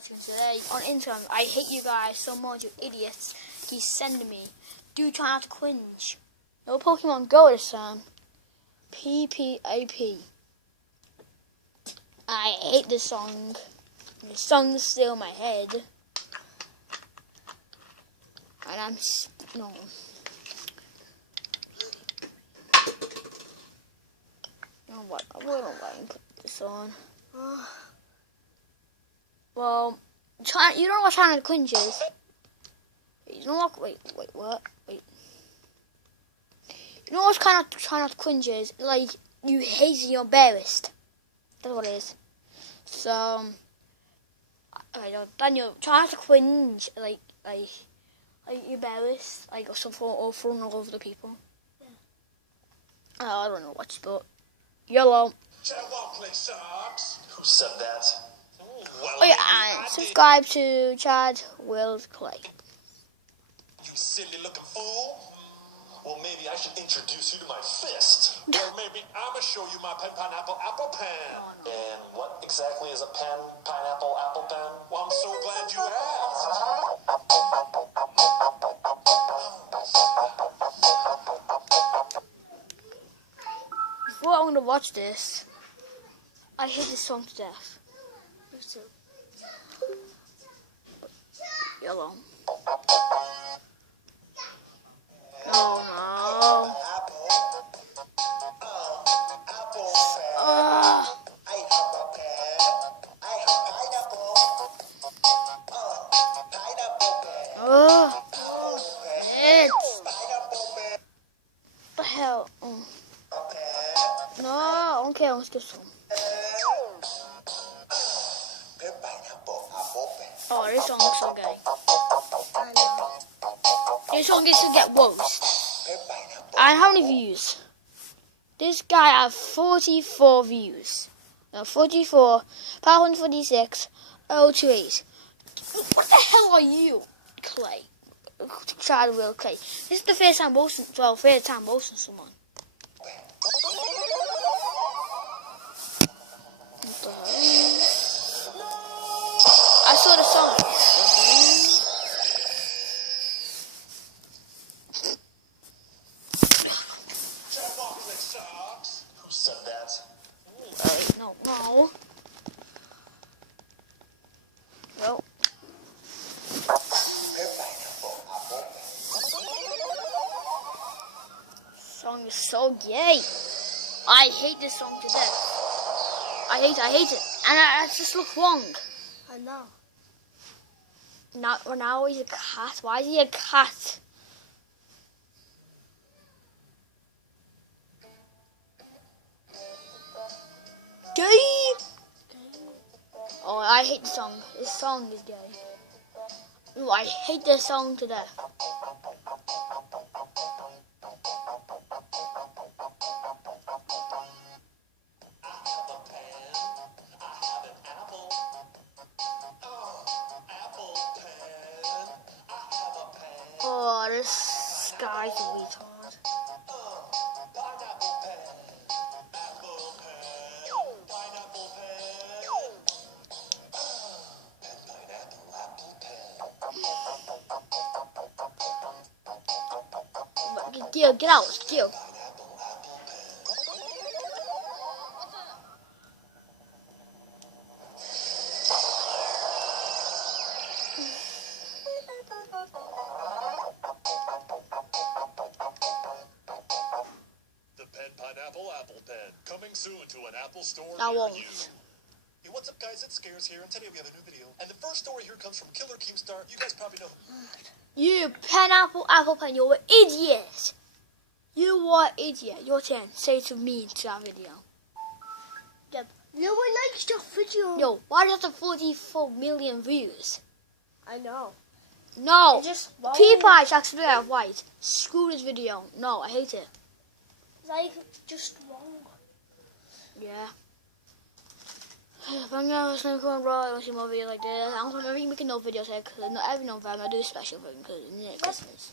iTunes today on Instagram. I hate you guys so much, you idiots. Keep sending me. Do try not to cringe. No Pokemon Go this time. Ppap. I hate this song. The song's still in my head. And I'm no. You know what? I don't want to put this on. Well, you don't know what China cringe is. You know what? Wait, what? Wait. You know what's kind of trying not to cringe is? Like, you hate and you're embarrassed. That's what it is. So, Daniel, try not to cringe, like you're embarrassed, like, or something, or thrown all over the people. Yeah. I don't know what, but yellow. Who said that? Oh yeah, and subscribe to Chad Will Clay. You silly looking fool. Well, maybe I should introduce you to my fist. Or maybe I'm going to show you my pineapple apple pen. Oh, no. And what exactly is a pineapple apple pen? Well, I'm so glad you asked. Before I'm going to watch this, I hate this song to death. Yellow. Oh no. What the hell? No, okay, let's get some. Oh, this song is so gay. I know. This song gets to get roast. And how many views? This guy has 44 views. No, 44, 546, 028. What the hell are you, Clay? Chad Will Clay. This is the first time roasting, third time roasting someone. What the hell? I saw the song. Who said that? No. Well. Song is so gay. I hate this song to death. I hate it. And I just look wrong. I know. Now he's a cat. Why is he a cat? Gay. Oh, I hate the song. This song is gay. Ooh, I hate this song to death. Oh, this guy's a retard. Gil, get out, Gil. Pineapple apple pen. Coming soon to an Apple store I near won't. you. Hey, what's up, guys? It's Scares here, and today we have a new video. And the first story here comes from Killer Keemstar. You guys probably know him. You pineapple apple pen, you're an idiot. You are an idiot. Your turn. Say to me to that video. Yep. No one likes your video. Yo, why does it have 44 million views? I know. No. It's just Ppap actually have white. Screw this video. No, I hate it. Like, just wrong. Yeah. If I'm gonna watch more videos like this, I'm gonna be making no videos here because not every November I do a special thing because it's Christmas.